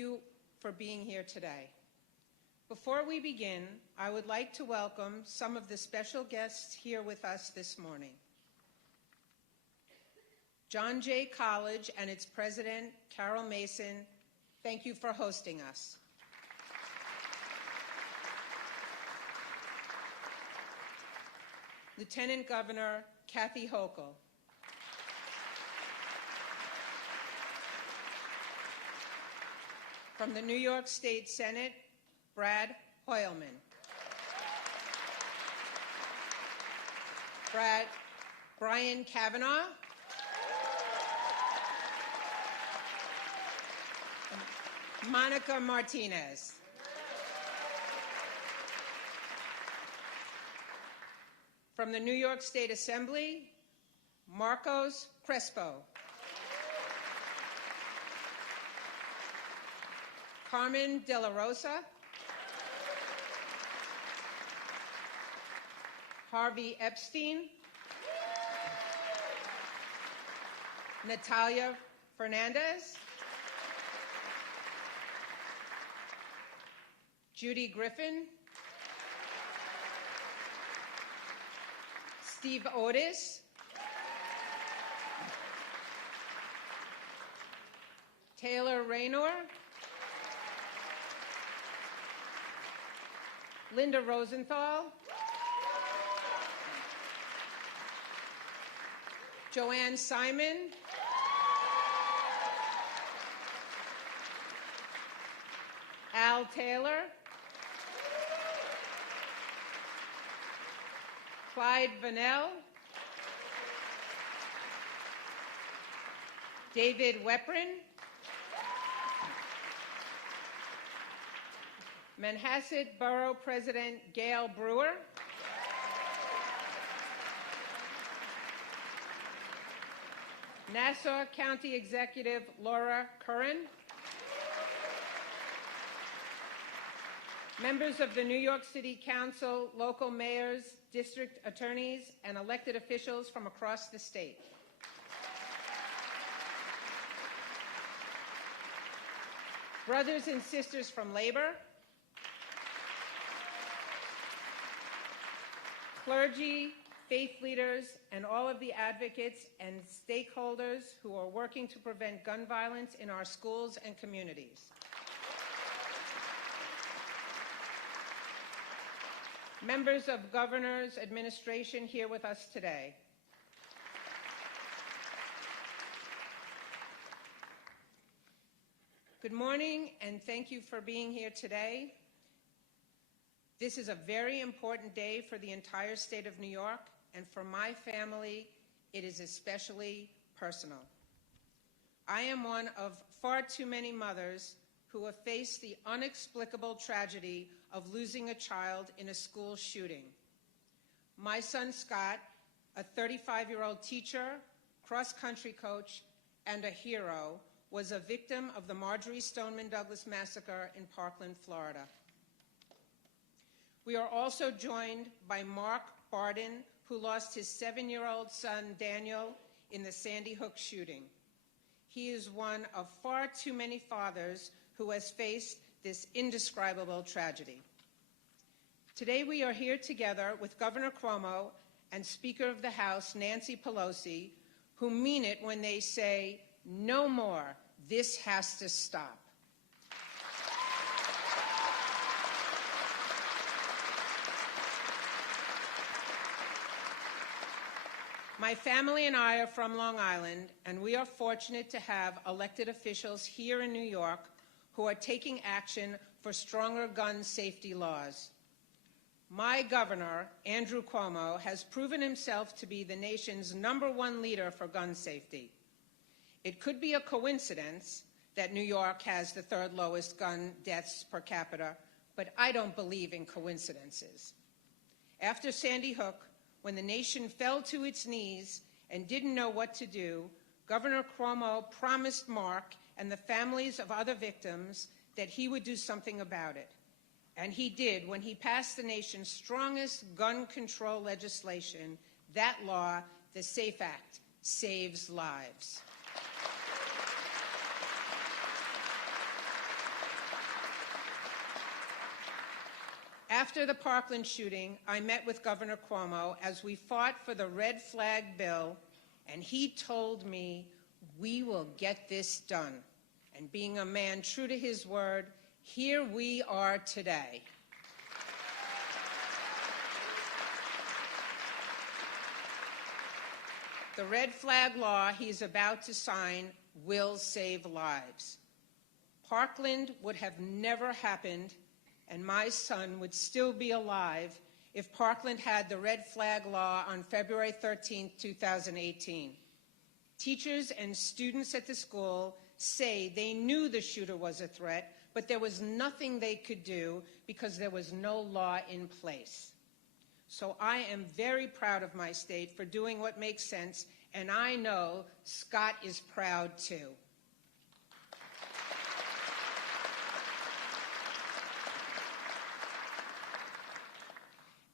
you for being here today. Before we begin, I would like to welcome some of the special guests here with us this morning. John Jay College and its president, Carol Mason, thank you for hosting us. Lieutenant Governor Kathy Hochul. From the New York State Senate, Brad Hoylman. Brian Kavanaugh. Monica Martinez. From the New York State Assembly, Marcos Crespo. Carmen De La Rosa. Harvey Epstein. Natalia Fernandez. Judy Griffin. Steve Otis. Taylor Raynor. Linda Rosenthal. Joanne Simon. Al Taylor. Clyde Vannell. David Weprin. Manhasset Borough President Gail Brewer. Nassau County Executive Laura Curran. Members of the New York City Council, local mayors, district attorneys, and elected officials from across the state. Brothers and sisters from labor, clergy, faith leaders, and all of the advocates and stakeholders who are working to prevent gun violence in our schools and communities. Members of Governor's administration here with us today. Good morning, and thank you for being here today. This is a very important day for the entire state of New York, and for my family, it is especially personal. I am one of far too many mothers who have faced the inexplicable tragedy of losing a child in a school shooting. My son Scott, a 35-year-old teacher, cross-country coach, and a hero, was a victim of the Marjory Stoneman Douglas massacre in Parkland, Florida. We are also joined by Mark Barden, who lost his 7-year-old son Daniel in the Sandy Hook shooting. He is one of far too many fathers who has faced this indescribable tragedy. Today we are here together with Governor Cuomo and Speaker of the House Nancy Pelosi, who mean it when they say, "No more, this has to stop." My family and I are from Long Island, and we are fortunate to have elected officials here in New York who are taking action for stronger gun safety laws. My governor, Andrew Cuomo, has proven himself to be the nation's #1 leader for gun safety. It could be a coincidence that New York has the 3rd lowest gun deaths per capita, but I don't believe in coincidences. After Sandy Hook, when the nation fell to its knees and didn't know what to do, Governor Cuomo promised Mark and the families of other victims that he would do something about it. And he did when he passed the nation's strongest gun control legislation. That law, the SAFE Act, saves lives. After the Parkland shooting, I met with Governor Cuomo as we fought for the red flag bill, and he told me, "We will get this done." And being a man true to his word, here we are today. The red flag law he's about to sign will save lives. Parkland would have never happened, and my son would still be alive if Parkland had the red flag law on February 13, 2018. Teachers and students at the school say they knew the shooter was a threat, but there was nothing they could do because there was no law in place. So I am very proud of my state for doing what makes sense, and I know Scott is proud too.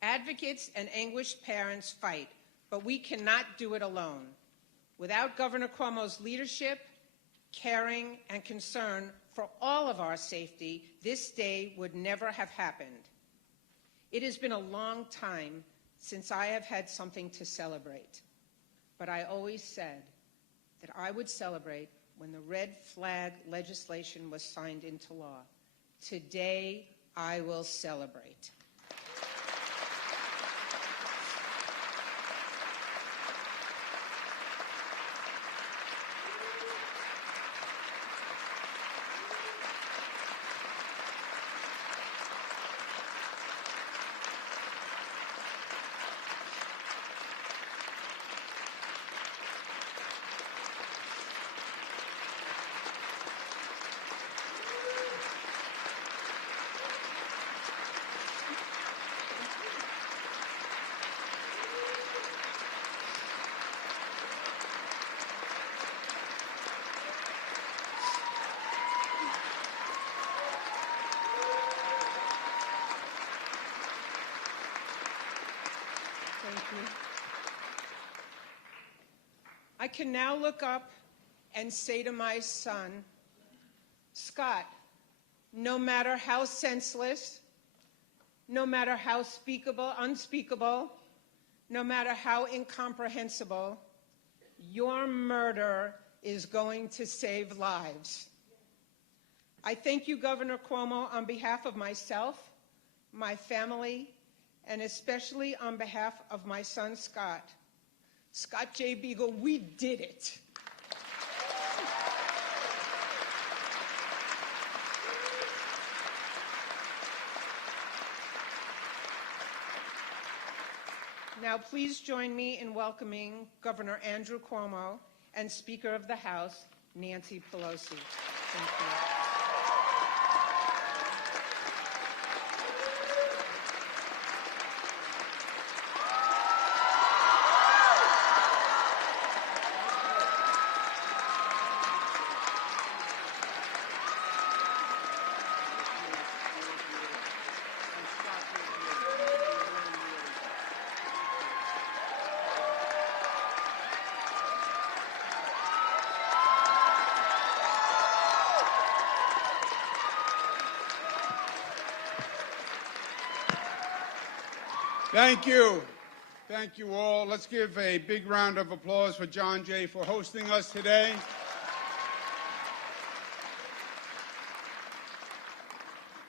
Advocates and anguished parents fight, but we cannot do it alone. Without Governor Cuomo's leadership, caring, and concern for all of our safety, this day would never have happened. It has been a long time since I have had something to celebrate, but I always said that I would celebrate when the red flag legislation was signed into law. Today, I will celebrate. Thank you. I can now look up and say to my son, Scott, no matter how senseless, no matter how unspeakable, no matter how incomprehensible, your murder is going to save lives. I thank you, Governor Cuomo, on behalf of myself, my family, and especially on behalf of my son, Scott. Scott J. Beagle, we did it. Now, please join me in welcoming Governor Andrew Cuomo and Speaker of the House, Nancy Pelosi. Thank you. Thank you. Thank you all. Let's give a big round of applause for John Jay for hosting us today.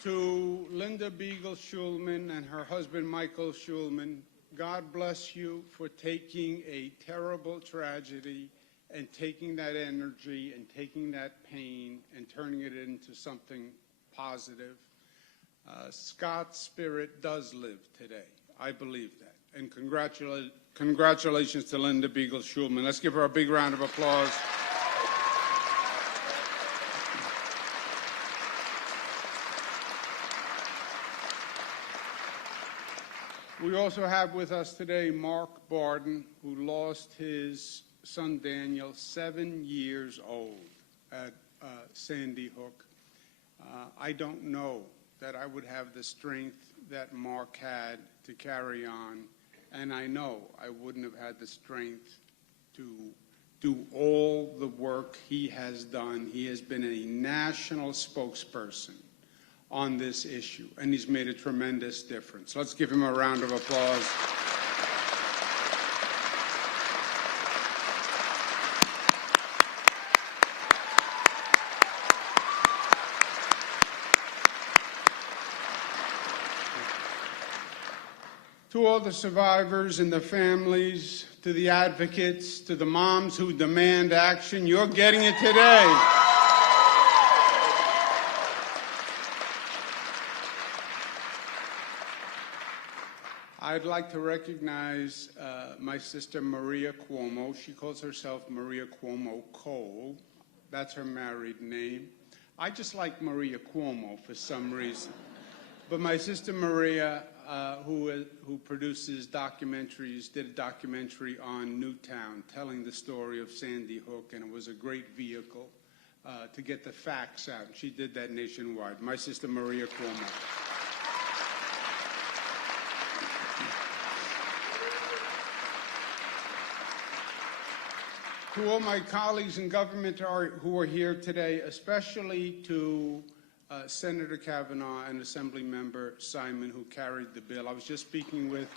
To Linda Beagle Schulman and her husband Michael Schulman, God bless you for taking a terrible tragedy and taking that energy and taking that pain and turning it into something positive. Scott's spirit does live today. I believe that. And congratulations to Linda Beagle Schulman. Let's give her a big round of applause. We also have with us today Mark Barden, who lost his son Daniel, 7 years old, at Sandy Hook. I don't know that I would have the strength that Mark had to carry on, and I know I wouldn't have had the strength to do all the work he has done. He has been a national spokesperson on this issue, and he's made a tremendous difference. Let's give him a round of applause. To all the survivors and the families, to the advocates, to the moms who demand action, you're getting it today. I'd like to recognize my sister Maria Cuomo. She calls herself Maria Cuomo Cole. That's her married name. I just like Maria Cuomo for some reason. But my sister Maria, who produces documentaries, did a documentary on Newtown telling the story of Sandy Hook, and it was a great vehicle to get the facts out. She did that nationwide. My sister Maria Cuomo. To all my colleagues in government who are here today, especially to Senator Kavanaugh and Assemblymember Simon, who carried the bill. I was just speaking with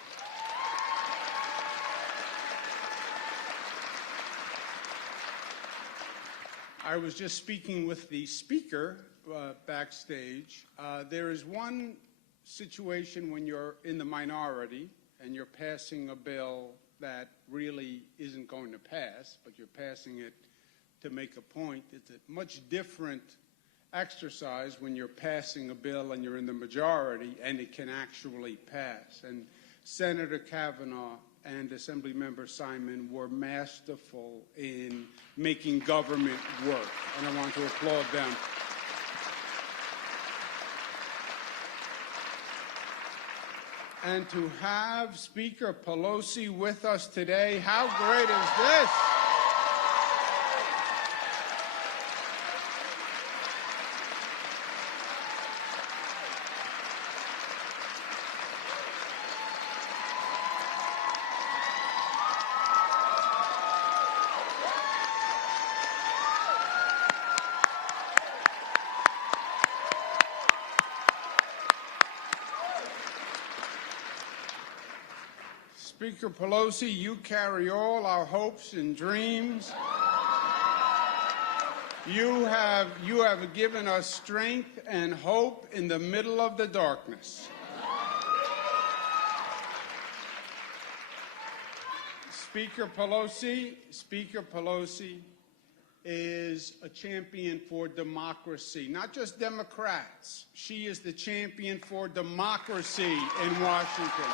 the Speaker backstage. There is one situation when you're in the minority and you're passing a bill that really isn't going to pass, but you're passing it to make a point. It's a much different exercise when you're passing a bill and you're in the majority and it can actually pass. And Senator Kavanaugh and Assemblymember Simon were masterful in making government work, and I want to applaud them. And to have Speaker Pelosi with us today, how great is this? Speaker Pelosi, you carry all our hopes and dreams. You have given us strength and hope in the middle of the darkness. Speaker Pelosi is a champion for democracy, not just Democrats. She is the champion for democracy in Washington.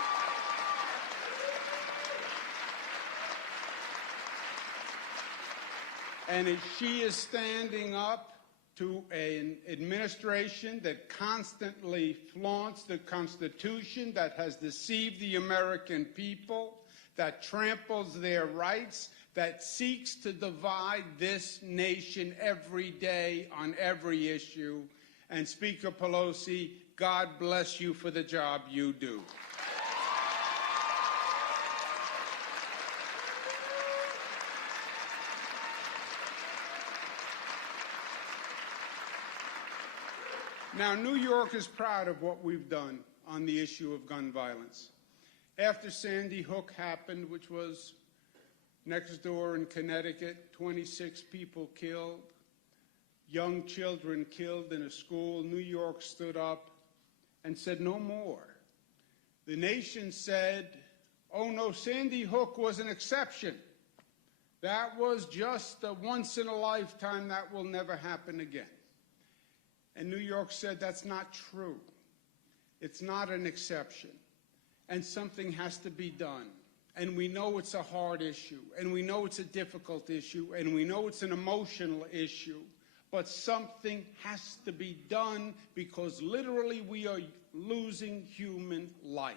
And she is standing up to an administration that constantly flaunts the Constitution, that has deceived the American people, that tramples their rights, that seeks to divide this nation every day on every issue. And Speaker Pelosi, God bless you for the job you do. Now, New York is proud of what we've done on the issue of gun violence. After Sandy Hook happened, which was next door in Connecticut, 26 people killed, young children killed in a school, New York stood up and said no more. The nation said, oh no, Sandy Hook was an exception. That was just a once in a lifetime, that will never happen again. And New York said that's not true. It's not an exception. And something has to be done. And we know it's a hard issue. And we know it's a difficult issue. And we know it's an emotional issue. But something has to be done because literally we are losing human life.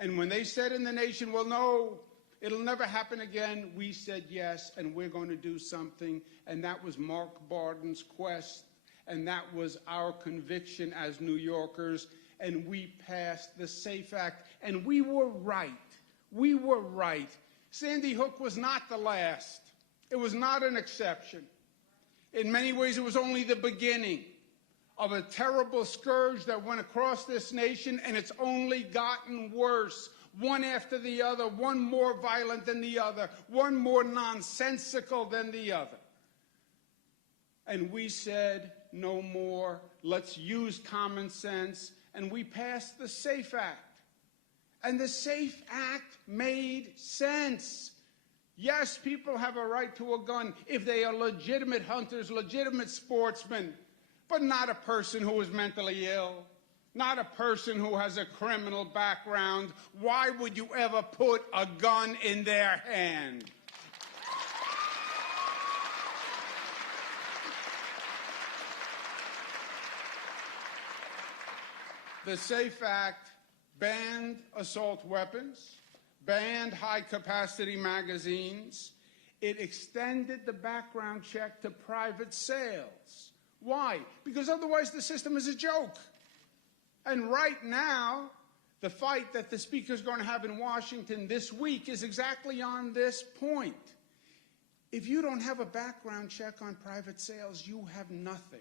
And when they said in the nation, well, no, it'll never happen again, we said yes, and we're going to do something. And that was Mark Barden's quest. And that was our conviction as New Yorkers, and we passed the SAFE Act, and we were right. We were right. Sandy Hook was not the last. It was not an exception. In many ways, it was only the beginning of a terrible scourge that went across this nation, and it's only gotten worse, one after the other, one more violent than the other, one more nonsensical than the other. And we said, no more, let's use common sense, and we passed the SAFE Act. And the SAFE Act made sense. Yes, people have a right to a gun if they are legitimate hunters, legitimate sportsmen, but not a person who is mentally ill, not a person who has a criminal background. Why would you ever put a gun in their hand? The SAFE Act banned assault weapons, banned high-capacity magazines. It extended the background check to private sales. Why? Because otherwise the system is a joke. And right now, the fight that the Speaker is going to have in Washington this week is exactly on this point. If you don't have a background check on private sales, you have nothing.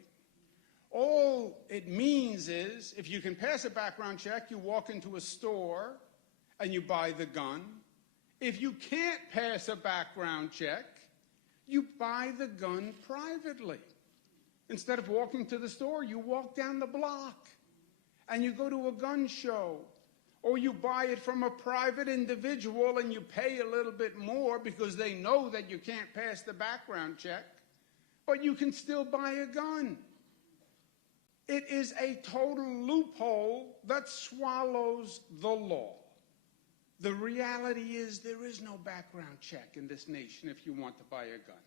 All it means is, if you can pass a background check, you walk into a store and you buy the gun. If you can't pass a background check, you buy the gun privately. Instead of walking to the store, you walk down the block and you go to a gun show, or you buy it from a private individual and you pay a little bit more because they know that you can't pass the background check, but you can still buy a gun. It is a total loophole that swallows the law. The reality is there is no background check in this nation if you want to buy a gun,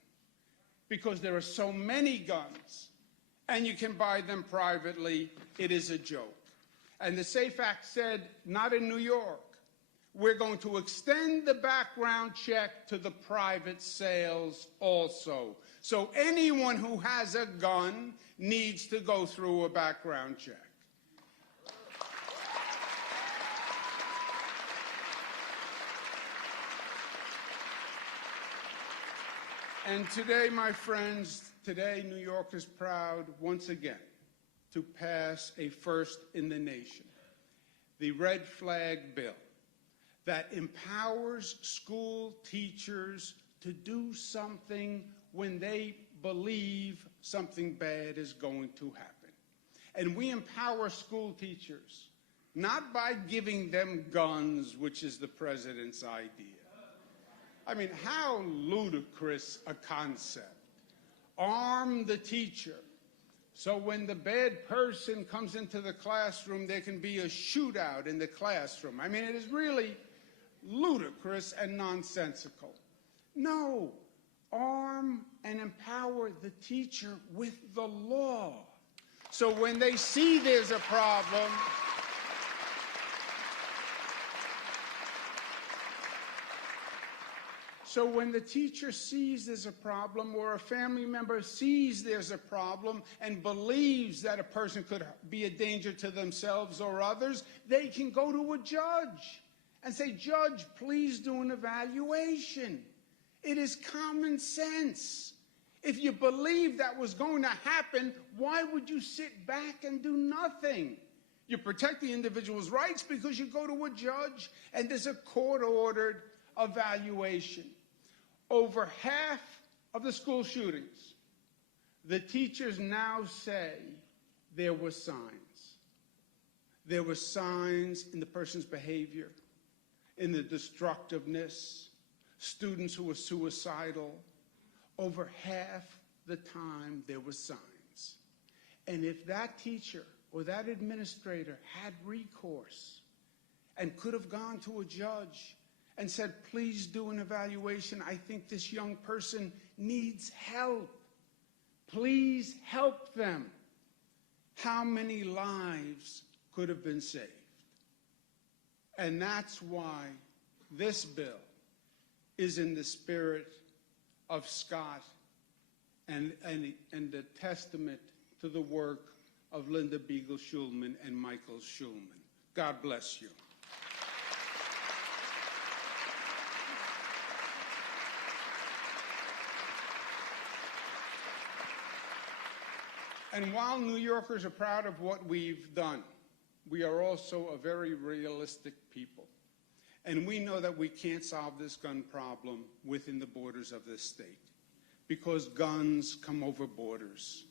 because there are so many guns and you can buy them privately. It is a joke. And the SAFE Act said, not in New York. We're going to extend the background check to the private sales also. So anyone who has a gun needs to go through a background check. And today, my friends, today New York is proud once again to pass a first in the nation, the red flag bill that empowers school teachers to do something when they believe something bad is going to happen. And we empower school teachers not by giving them guns, which is the president's idea. I mean, how ludicrous a concept. Arm the teacher, so when the bad person comes into the classroom, there can be a shootout in the classroom. I mean, it is really ludicrous and nonsensical. No, arm and empower the teacher with the law. So when they see there's a problem, so when the teacher sees there's a problem, or a family member sees there's a problem and believes that a person could be a danger to themselves or others, they can go to a judge and say, "Judge, please do an evaluation." It is common sense. If you believe that was going to happen, why would you sit back and do nothing? You protect the individual's rights because you go to a judge and there's a court-ordered evaluation. Over half of the school shootings, the teachers now say there were signs. There were signs in the person's behavior, in the destructiveness, students who were suicidal. Over half the time, there were signs. And if that teacher or that administrator had recourse and could have gone to a judge and said, "Please do an evaluation. I think this young person needs help. Please help them," how many lives could have been saved? And that's why this bill is in the spirit of Scott and a testament to the work of Linda Beagle Schulman and Michael Schulman. God bless you. And while New Yorkers are proud of what we've done, we are also a very realistic people. And we know that we can't solve this gun problem within the borders of this state, because guns come over borders,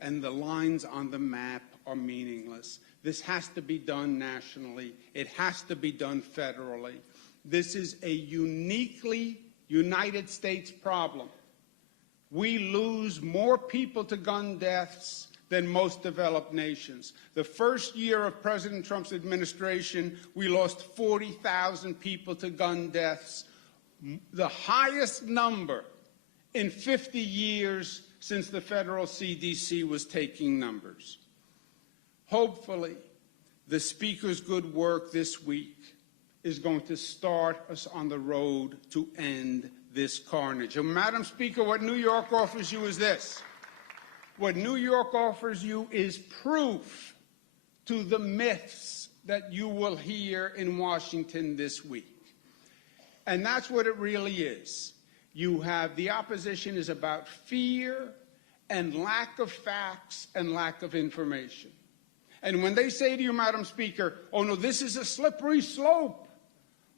and the lines on the map are meaningless. This has to be done nationally. It has to be done federally. This is a uniquely United States problem. We lose more people to gun deaths than most developed nations. The first year of President Trump's administration, we lost 40,000 people to gun deaths, the highest number in 50 years since the federal CDC was taking numbers. Hopefully, the Speaker's good work this week is going to start us on the road to end this carnage. And Madam Speaker, what New York offers you is this. What New York offers you is proof to the myths that you will hear in Washington this week. And that's what it really is. You have the opposition is about fear and lack of facts and lack of information. And when they say to you, Madam Speaker, oh no, this is a slippery slope.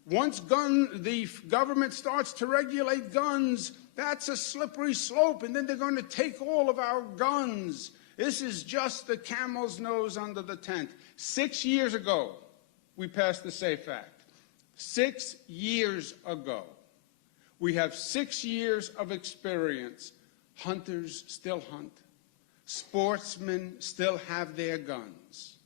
Once the government starts to regulate guns, that's a slippery slope, and then they're going to take all of our guns. This is just the camel's nose under the tent. 6 years ago, we passed the SAFE Act. 6 years ago. We have 6 years of experience. Hunters still hunt. Sportsmen still have their guns.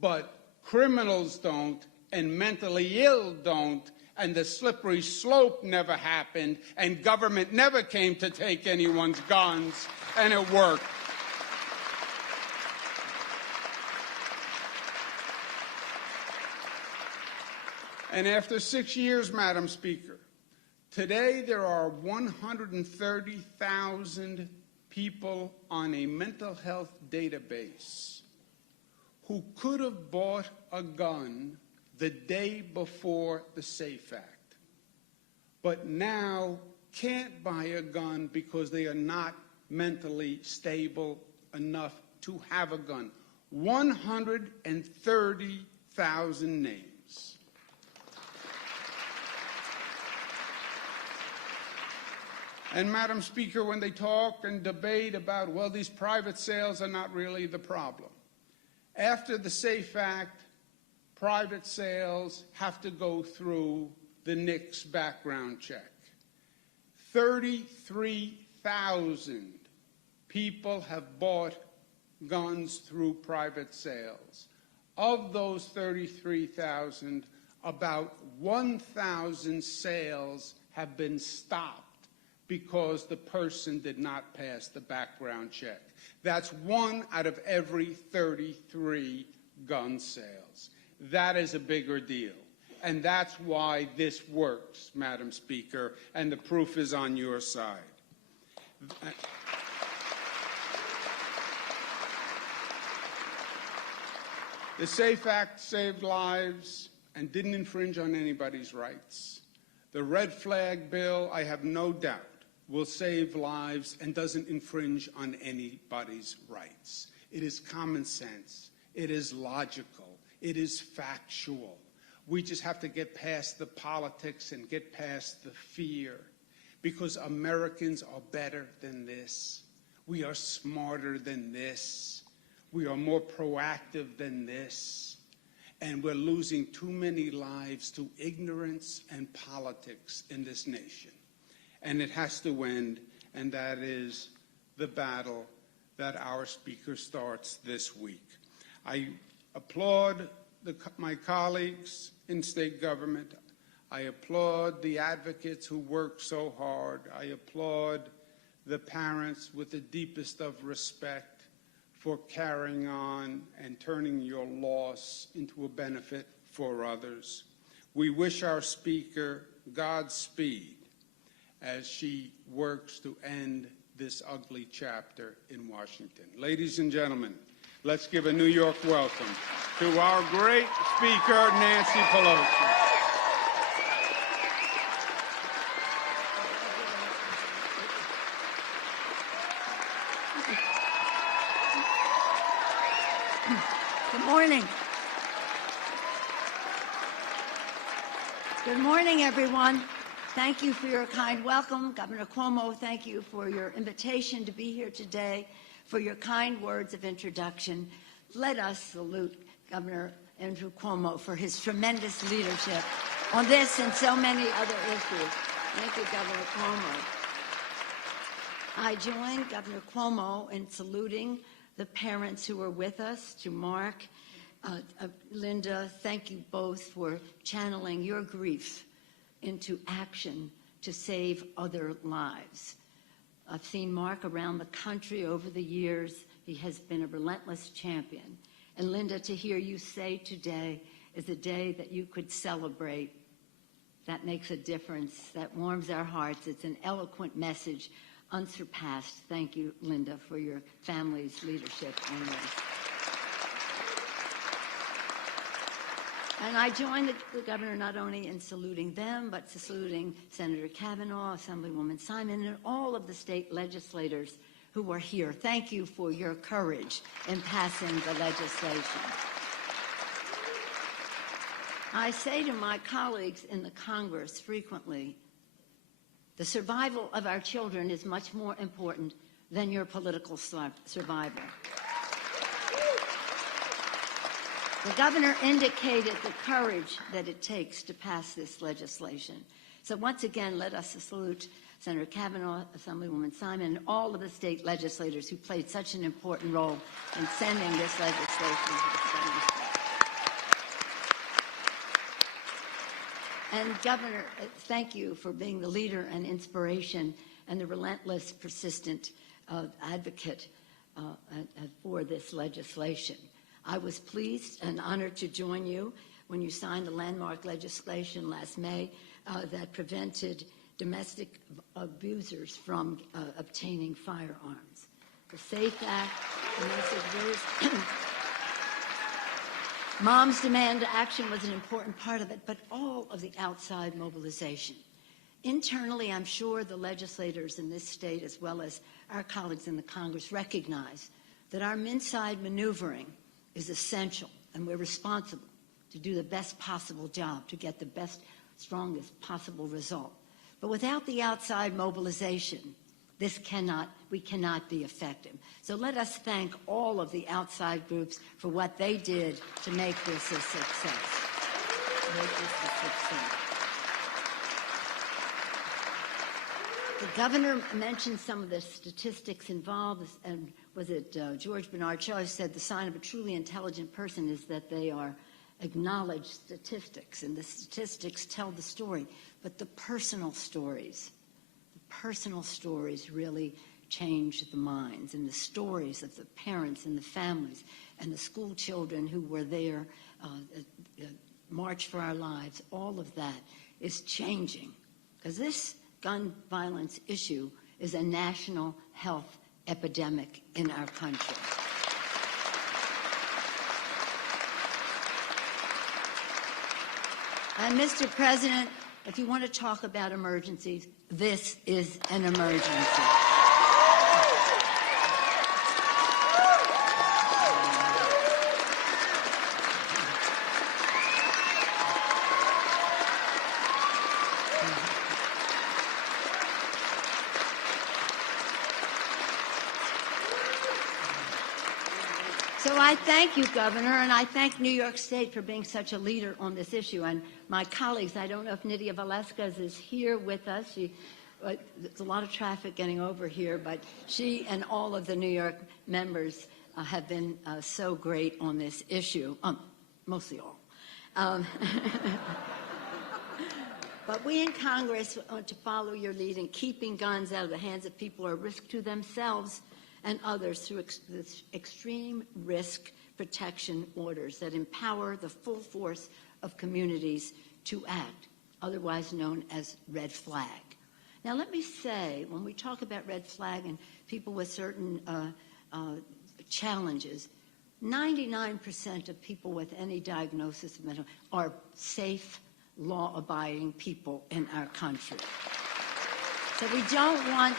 But criminals don't, and mentally ill don't, and the slippery slope never happened, and government never came to take anyone's guns, and it worked. And after 6 years, Madam Speaker, today there are 130,000 people on a mental health database who could have bought a gun the day before the SAFE Act, but now can't buy a gun because they are not mentally stable enough to have a gun. 130,000 names. And Madam Speaker, when they talk and debate about, well, these private sales are not really the problem. After the SAFE Act, private sales have to go through the NICS background check. 33,000 people have bought guns through private sales. Of those 33,000, about 1,000 sales have been stopped because the person did not pass the background check. That's 1 out of every 33 gun sales. That is a bigger deal. And that's why this works, Madam Speaker, and the proof is on your side. The SAFE Act saved lives and didn't infringe on anybody's rights. The red flag bill, I have no doubt, will save lives and doesn't infringe on anybody's rights. It is common sense. It is logical. It is factual. We just have to get past the politics and get past the fear, because Americans are better than this. We are smarter than this. We are more proactive than this. And we're losing too many lives to ignorance and politics in this nation. And it has to end, and that is the battle that our Speaker starts this week. I applaud my colleagues in state government. I applaud the advocates who work so hard. I applaud the parents with the deepest of respect for carrying on and turning your loss into a benefit for others. We wish our Speaker Godspeed as she works to end this ugly chapter in Washington. Ladies and gentlemen, let's give a New York welcome to our great Speaker, Nancy Pelosi. Good morning. Good morning, everyone. Thank you for your kind welcome. Governor Cuomo, thank you for your invitation to be here today, for your kind words of introduction. Let us salute Governor Andrew Cuomo for his tremendous leadership on this and so many other issues. Thank you, Governor Cuomo. I join Governor Cuomo in saluting the parents who are with us, to Mark, Linda. Thank you both for channeling your grief into action to save other lives. I've seen Mark around the country over the years. He has been a relentless champion. And Linda, to hear you say today is a day that you could celebrate. That makes a difference. That warms our hearts. It's an eloquent message, unsurpassed. Thank you, Linda, for your family's leadership on this. And I join the governor not only in saluting them, but saluting Senator Kavanaugh, Assemblywoman Simon, and all of the state legislators who are here. Thank you for your courage in passing the legislation. I say to my colleagues in the Congress frequently, the survival of our children is much more important than your political survival. The governor indicated the courage that it takes to pass this legislation. So once again, let us salute Senator Kavanaugh, Assemblywoman Simon, and all of the state legislators who played such an important role in sending this legislation to the Senate. And Governor, thank you for being the leader and inspiration and the relentless, persistent advocate for this legislation. I was pleased and honored to join you when you signed the landmark legislation last May that prevented domestic abusers from obtaining firearms. The SAFE Act, the message is Mom's demand action was an important part of it, but all of the outside mobilization. Internally, I'm sure the legislators in this state, as well as our colleagues in the Congress, recognize that our inside maneuvering is essential, and we're responsible to do the best possible job to get the best, strongest possible result. But without the outside mobilization, we cannot be effective. So let us thank all of the outside groups for what they did to make this a success. The governor mentioned some of the statistics involved, and was it George Bernard Shaw said the sign of a truly intelligent person is that they are acknowledged statistics, and the statistics tell the story, but the personal stories really change the minds, and the stories of the parents and the families and the school children who were there, March for Our Lives, all of that is changing, because this gun violence issue is a national health epidemic in our country. And Mr. President, if you want to talk about emergencies, this is an emergency. So I thank you, Governor, and I thank New York State for being such a leader on this issue. And my colleagues, I don't know if Nydia Velasquez is here with us. There's a lot of traffic getting over here, but she and all of the New York members have been so great on this issue, mostly all. But we in Congress want to follow your lead in keeping guns out of the hands of people who are a risk to themselves and others through extreme risk protection orders that empower the full force of communities to act, otherwise known as red flag. Now, let me say, when we talk about red flag and people with certain challenges, 99% of people with any diagnosis of mental are safe, law-abiding people in our country. So we don't want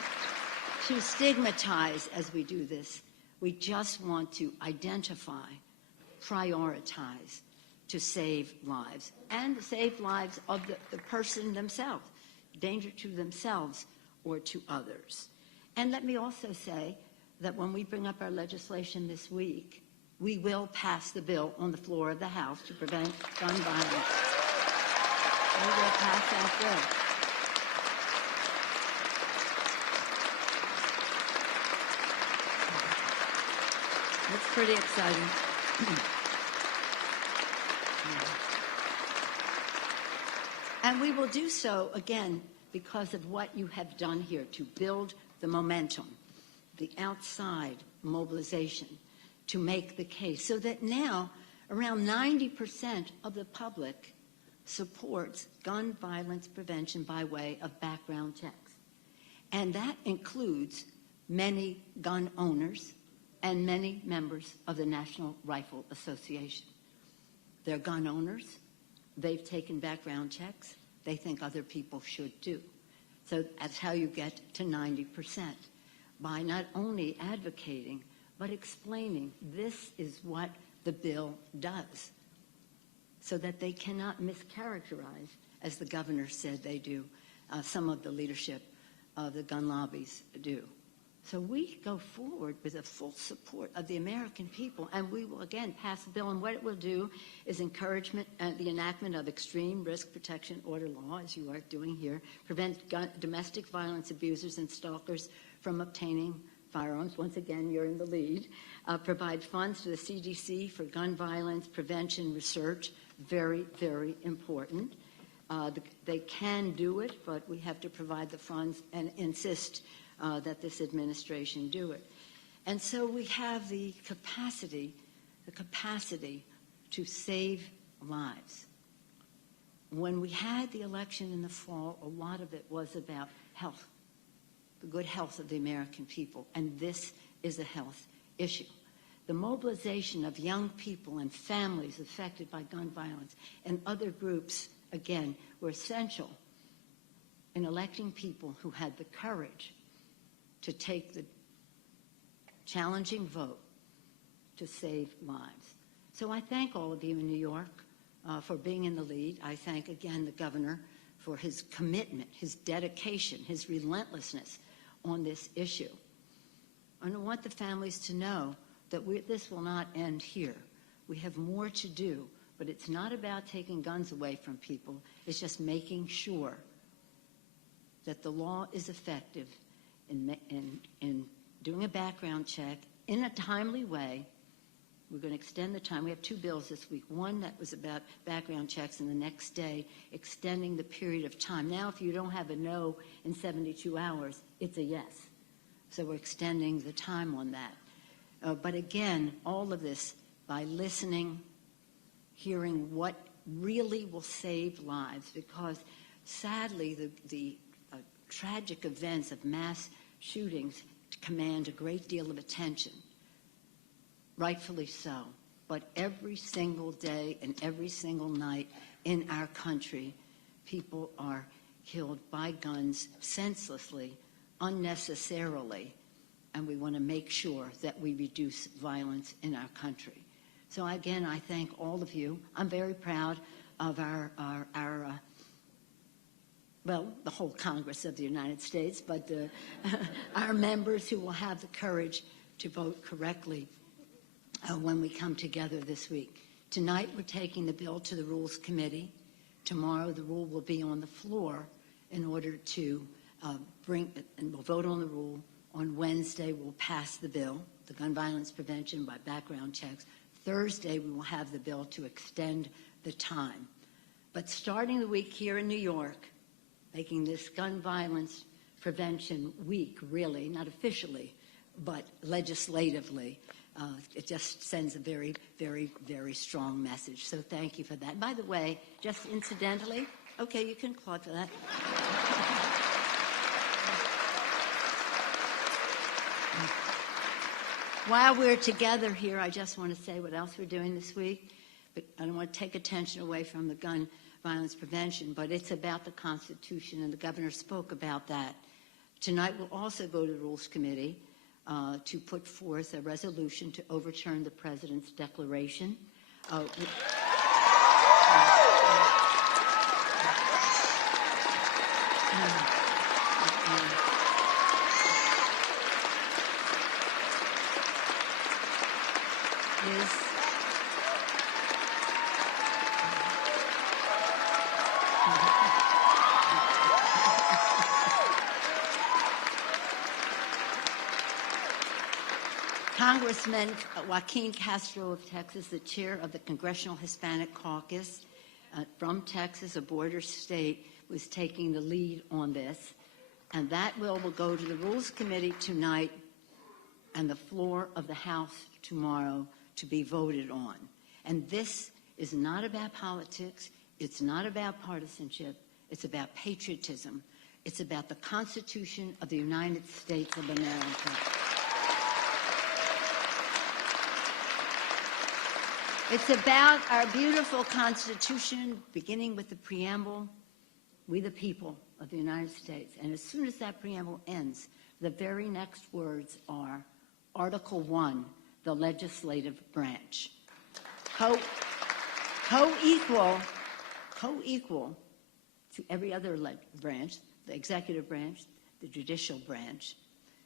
to stigmatize as we do this. We just want to identify prioritize to save lives and to save lives of the person themselves, danger to themselves or to others. And let me also say that when we bring up our legislation this week, we will pass the bill on the floor of the House to prevent gun violence. We will pass that bill. It's pretty exciting. And we will do so, again, because of what you have done here to build the momentum, the outside mobilization, to make the case, so that now around 90% of the public supports gun violence prevention by way of background checks. And that includes many gun owners and many members of the National Rifle Association. They're gun owners. They've taken background checks. They think other people should too. So that's how you get to 90%, by not only advocating, but explaining this is what the bill does, so that they cannot mischaracterize, as the governor said they do, some of the leadership of the gun lobbies do. So we go forward with the full support of the American people, and we will, again, pass a bill. And what it will do is encouragement and the enactment of extreme risk protection order law, as you are doing here, prevent domestic violence abusers and stalkers from obtaining firearms. Once again, you're in the lead. Provide funds to the CDC for gun violence prevention research. Very, very important. They can do it, but we have to provide the funds and insist that this administration do it. And so we have the capacity to save lives. When we had the election in the fall, a lot of it was about health, the good health of the American people, and this is a health issue. The mobilization of young people and families affected by gun violence and other groups, again, were essential in electing people who had the courage to take the challenging vote to save lives. So I thank all of you in New York for being in the lead. I thank, again, the governor for his commitment, his dedication, his relentlessness on this issue. And I want the families to know that this will not end here. We have more to do, but it's not about taking guns away from people. It's just making sure that the law is effective in doing a background check in a timely way. We're going to extend the time. We have two bills this week. One that was about background checks, and the next day extending the period of time. Now, if you don't have a no in 72 hours, it's a yes. So we're extending the time on that. But again, all of this by listening, hearing what really will save lives, because sadly the tragic events of mass shootings command a great deal of attention, rightfully so. But every single day and every single night in our country, people are killed by guns senselessly, unnecessarily, and we want to make sure that we reduce violence in our country. So again, I thank all of you. I'm very proud of well, the whole Congress of the United States, but our members who will have the courage to vote correctly when we come together this week. Tonight, we're taking the bill to the Rules Committee. Tomorrow, the rule will be on the floor in order to and we'll vote on the rule. On Wednesday, we'll pass the bill, the gun violence prevention by background checks. Thursday, we will have the bill to extend the time. But starting the week here in New York, making this gun violence prevention week, really, not officially, but legislatively, it just sends a very, very, very strong message. So thank you for that. By the way, just incidentally, okay, you can applaud for that. While we're together here, I just want to say what else we're doing this week. But I don't want to take attention away from the gun violence prevention, but it's about the Constitution, and the governor spoke about that. Tonight we'll also go to the Rules Committee to put forth a resolution to overturn the president's declaration Uh, is Congressman Joaquin Castro of Texas, the chair of the Congressional Hispanic Caucus from Texas, a border state, was taking the lead on this. And that bill will go to the Rules Committee tonight and the floor of the House tomorrow to be voted on. And this is not about politics. It's not about partisanship. It's about patriotism. It's about the Constitution of the United States of America. It's about our beautiful Constitution, beginning with the preamble, "We the people of the United States." And as soon as that preamble ends, the very next words are Article 1, the legislative branch. Co-equal to every other branch, the executive branch, the judicial branch,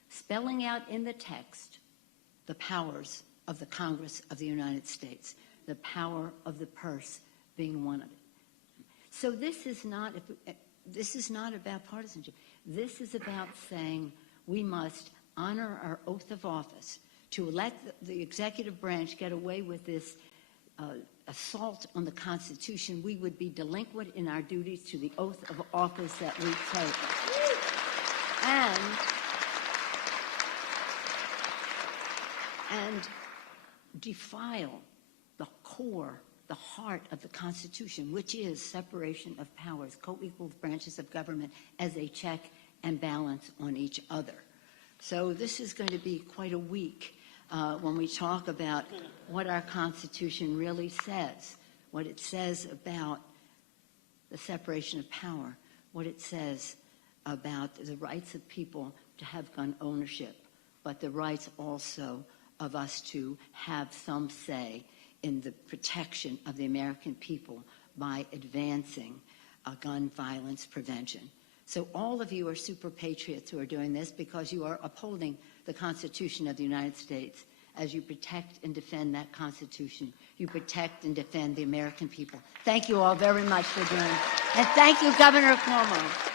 spelling out in the text the powers of the Congress of the United States, the power of the purse being one of it. So this is not about partisanship. This is about saying we must honor our oath of office. To let the executive branch get away with this assault on the Constitution, we would be delinquent in our duties to the oath of office that we take. And defile the core, the heart of the Constitution, which is separation of powers, co-equal branches of government as a check and balance on each other. So this is going to be quite a week when we talk about what our Constitution really says, what it says about the separation of power, what it says about the rights of people to have gun ownership, but the rights also of us to have some say in the protection of the American people by advancing gun violence prevention. So all of you are super patriots who are doing this because you are upholding the Constitution of the United States. As you protect and defend that Constitution, you protect and defend the American people. Thank you all very much for doing it. And thank you, Governor Cuomo.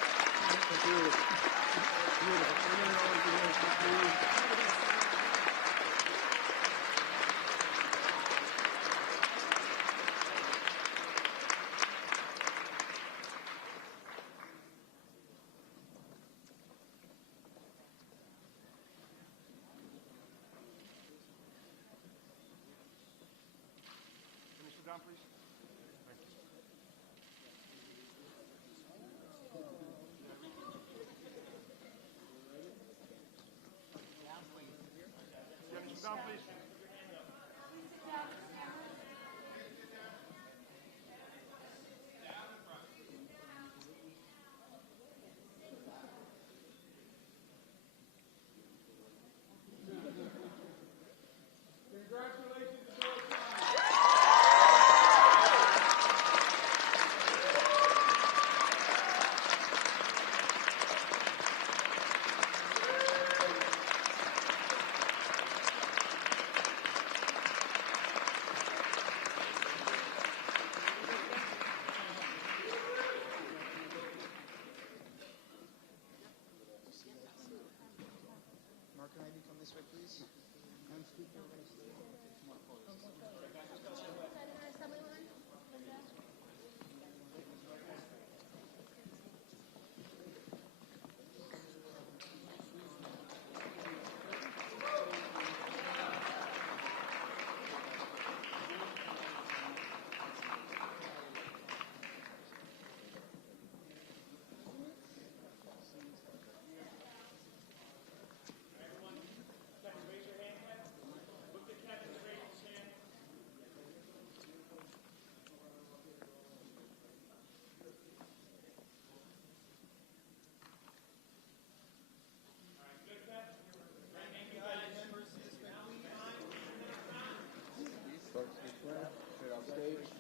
off stage.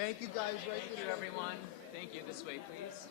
Thank you guys. Right Thank you, everyone. Thank you. This way, please.